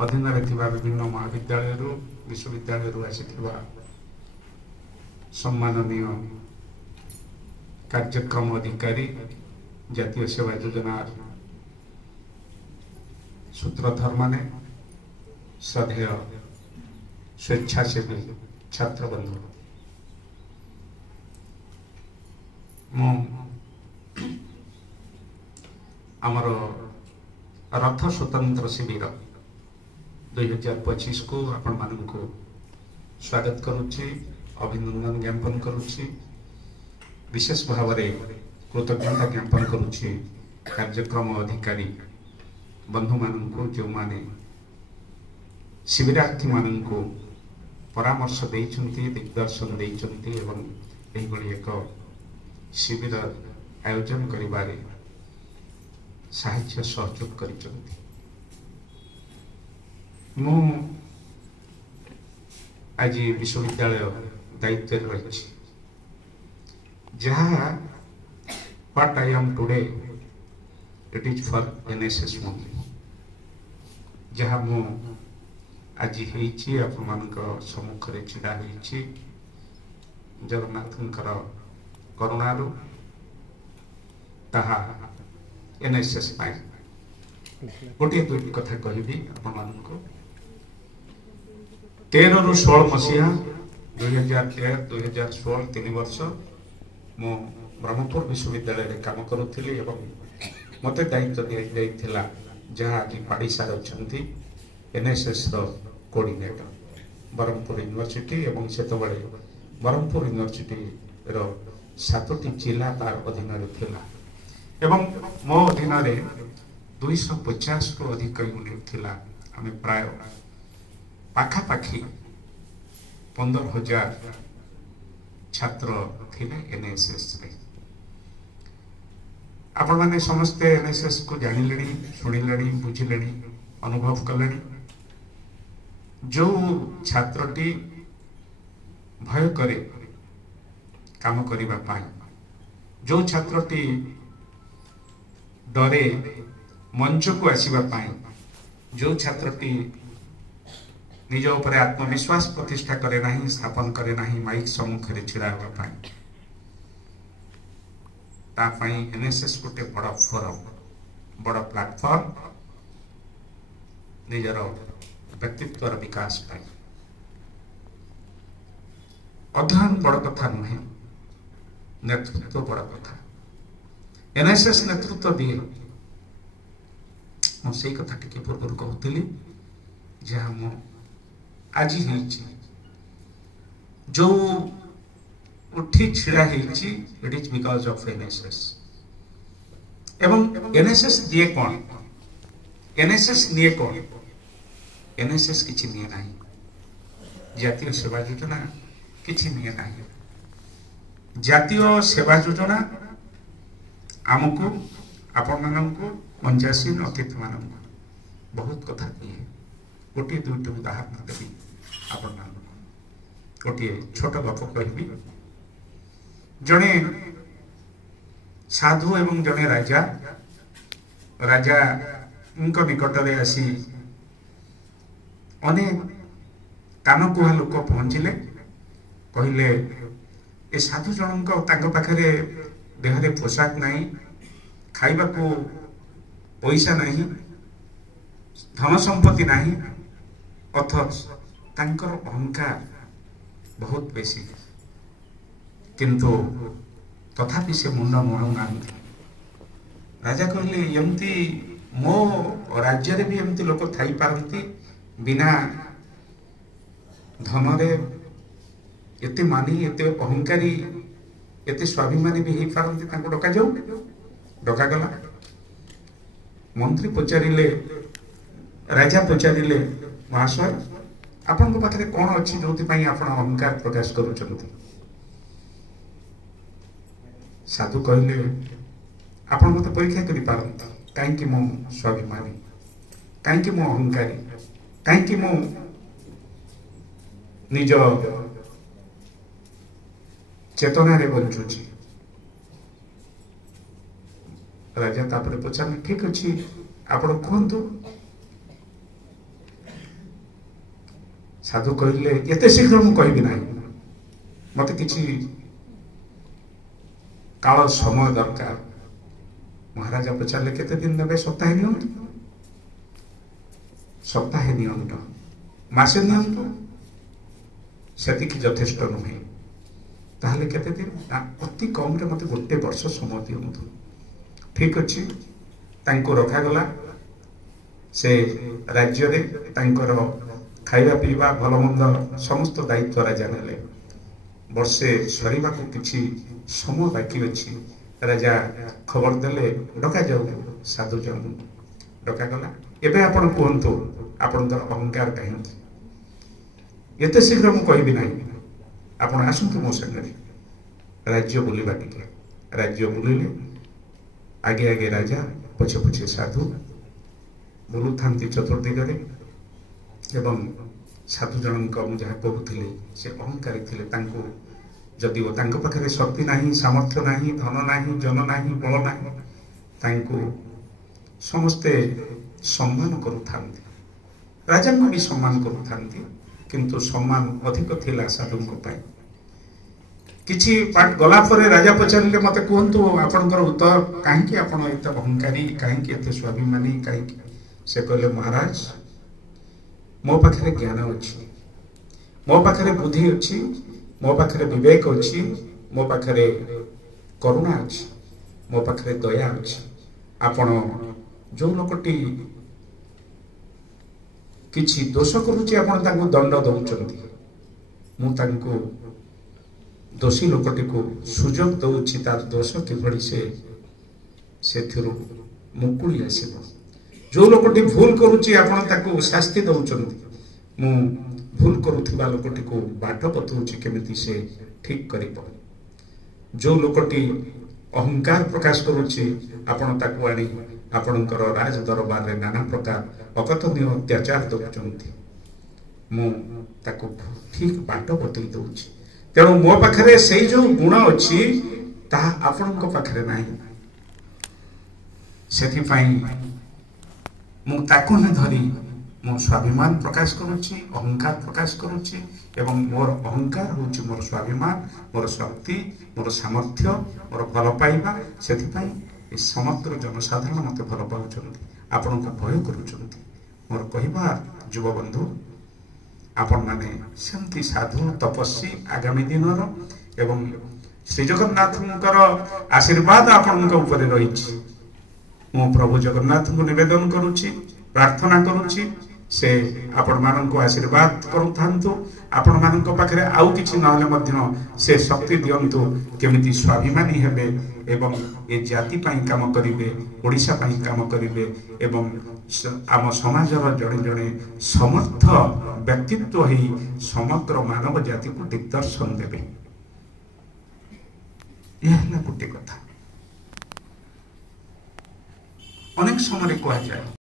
अधीन विभिन्न महाविद्यालय विश्वविद्यालय आसी सम्माननीय कार्यक्रम अधिकारी जातीय सेवा योजना सूत्रधर माने श्रद्धेय स्वेच्छासेवी छात्र बंधु आमर रथ स्वतंत्र शिविर 2025 को आपण मानक स्वागत करुच्ची अभिनंदन ज्ञापन करुच्ची विशेष भाव में कृतज्ञता ज्ञापन करुच्ची कार्यक्रम अधिकारी बंधु मानक जो माने शिविरार्थी मानक परामर्श देइछन्ति दिग्दर्शन देइछन्ति एवं एक शिविर आयोजन करिबारे साहित्य सहयोग करिछन्ति। मु आज विश्वविद्यालय दायित्व रही जहाँ what I am today it is for NSS only जहाँ मु आज सम्मुखें छिड़ा जगन्नाथंकर करुणारू ताहा एनएसएस गोटे दुईट कथा कहबी आपण 13 ରୁ 16 मसीहा 2013-2016 3 वर्ष मो ब्रह्मपुर विश्वविद्यालय रे काम करुथिली एवं मते दायित्व दिया जाइथिला जहाँ आज पाड़ीसार अछंती एनएसएस रो कोऑर्डिनेटर ब्रह्मपुर यूनिवर्सिटी एवं सेतबळे ब्रह्मपुर यूनिवर्सिटी रो 7टी जिला तार अधीन रे थिला एवं मो अधीन रे 250 रो अधिक यूनिट थिला आमे प्राय पाखापाखी 15,000 छात्र थिले एनएसएस रे। आपण माने समस्ते एनएसएस को जानिलेनी सुनिलेनी बुझिलेनी अनुभव कलेनी जो छात्रटी भय करे काम करिबा पाई जो छात्रटी डरे मंच को आसीबा पाई जो छात्रटी निज उपरे आत्मविश्वास प्रतिष्ठा करे नहीं स्थापन करे नहीं माइक सम्मुख रे छिड़ा होबा पाई ता पाई एनएसएस गोटे बड़ फोरम बड़ प्लेटफॉर्म निजर व्यक्तित्व विकास पाई अध्ययन बड़ कथा नुहे नेतृत्व बड़ कथा एनएसएस नेतृत्व दिए मुझे कथा टिके पूर्व कहती जहाँ मु आज जो उठी छिड़ा it is because of NSS एवं एनएसएस दिए कौन एनएसएस निये कौन एनएसएस किछि निये नाही जातीय सेवा योजना किछि निये नाही जातीय सेवा योजना आमको आपण माननको मंजासीन अतिथि माननको बहुत कथा दिए गोटे दुईट उदाहरण देवी आपण माननको गोटे छोट गप कहबी जड़े साधु एवं जड़े राजा राजा निकट में आसी अनेक कान कुहा लोक पहुंचले कहले ए साधु जनक पाखे देहरे पोशाक नहीं खाइबा को पैसा नहीं धन संपत्ति नहीं अथच तांकर अहंकार बहुत बेसी किंतु तथापि से मुंड मोड़ना राजा कहले एमती मो राज्य रे भी एमती लोक थाई पारंती बिना धन रे एते मानी एते अहंकारी एते स्वाभिमानी भी ही पारंती तांको डका जाऊ डका गला मंत्री पचारिले राजा पचारिले महाशय आपण पाखे कौन अच्छी जो आप अहंकार प्रकाश करुँच साधु कहले आपण मत परीक्षा करि पारंत काहेकि मो स्वाभिमानी काहेकि मो अहंकारी काहेकि मो निज चेतना रे बंचुची राजा तापरे पचार ठीक अच्छी आपण कहतु साधु कहले एते शीघ्र मु कहबी ना मते किछि काल समय दरकार। महाराजा पचारे केते दिन नेबे सप्ताहे नियंतु सप्ताहे नियंतु मासे नियंतु सेतिक यथेष्ट नुहे ताहले केते दिन अति कम रे मते गोटे वर्ष समय दियंतु। ठीक अछि तांको रखा गला से राज्य रे तांकर खाइबा पीवा भल मंद समस्त दायित्व राजा नेले। वर्षे सरीबा को किछि समय बाकी अछि। राजा खबर देले डका जाऊ साधु जाऊ डका गला। एबे आपण कहंतु आपनकर अहंकार काहे एते शीघ्र मु कहबी नाही आपण आसंतु मो संगे राज्य बुलिबा टिके। राज्य बुलिले आगे आगे राजा पछे पछे साधु बुलु थांती चतुर्दिगरे एवं साधु जनक जहाँ कहूली से अहंकारी थे जदि पाखे शक्ति नहीं सामर्थ्य नहीं धन नहीं जन नहीं बल नहीं समस्ते सम्मान करुता राजा को भी सम्मान करुता किंतु सम्मान अधिक थिला साधु किछि बाट गला परे राजा पचारे मते कहतु आपनकर उत्तर कहीं आपण एत अहंकारी कहीं एत स्वाभिमानी कहीं से कहले महाराज मो पाखे ज्ञान अच्छी मो पाखे बुद्धि अच्छी मो पाखे विवेक अच्छी मो पाखे करुणा अच्छी मो पाखे दया अच्छी। आपण जो लोकटी किछि दोष करुछि आपण तांको दंड दउचंती मु तांको दोषी लोकटी को सुजोग दउछि तार दोष किभଳି से मुकुली आसीबो। जो लोकटी भूल करुछि आपण ताको शास्ति दउचंती मु भूल करुथिबा लोकटी को बाट बतौछि केमिति से ठीक करिबो। जो लोकटी अहंकार प्रकाश करुछि आपण ताको आनी आपणकर राज दरबार रे नाना प्रकार अकथनीय अत्याचार दउचंती मु ताको ठीक बाट बतई दउछि। तेणु मो पाखरे से जो गुण अच्छी ताहा आपणक पाखरे नाही सेथिपाई मु ताको न धरी मो स्वाभिमान प्रकाश करुछि अहंकार प्रकाश करुछि एवं मोर अहंकार होछि मोर स्वाभिमान मोर शक्ति मोर सामर्थ्य मोर भल पाइबा सेथिपाई ए समग्र जनसाधारण मते भल पाउछन्ति आपनको भय करूछन्ति। मोर कहिबा युवा बंधु आपण माने सेमती साधु तपस्वी आगामी दिन एवं श्री जगन्नाथंकर आशीर्वाद आपणक ऊपर रहिछि। मो प्रभु जगन्नाथ को निवेदन करुछि प्रार्थना करुछि से आपण माननको आशीर्वाद करूथांतु आपण माननको पाखरे आउ किछि नहले मध्य से शक्ति दियंतु केमिति स्वाभिमानी हेबे एवं ए जाति पई काम करिवे ओडिसा पई काम करिवे एवं आम समाजर जड़े जड़े समर्थ व्यक्तित्व ही समग्र मानव जाति को दिग्दर्शन देवे। यह गोटे कथा अनेक समय कह जाए।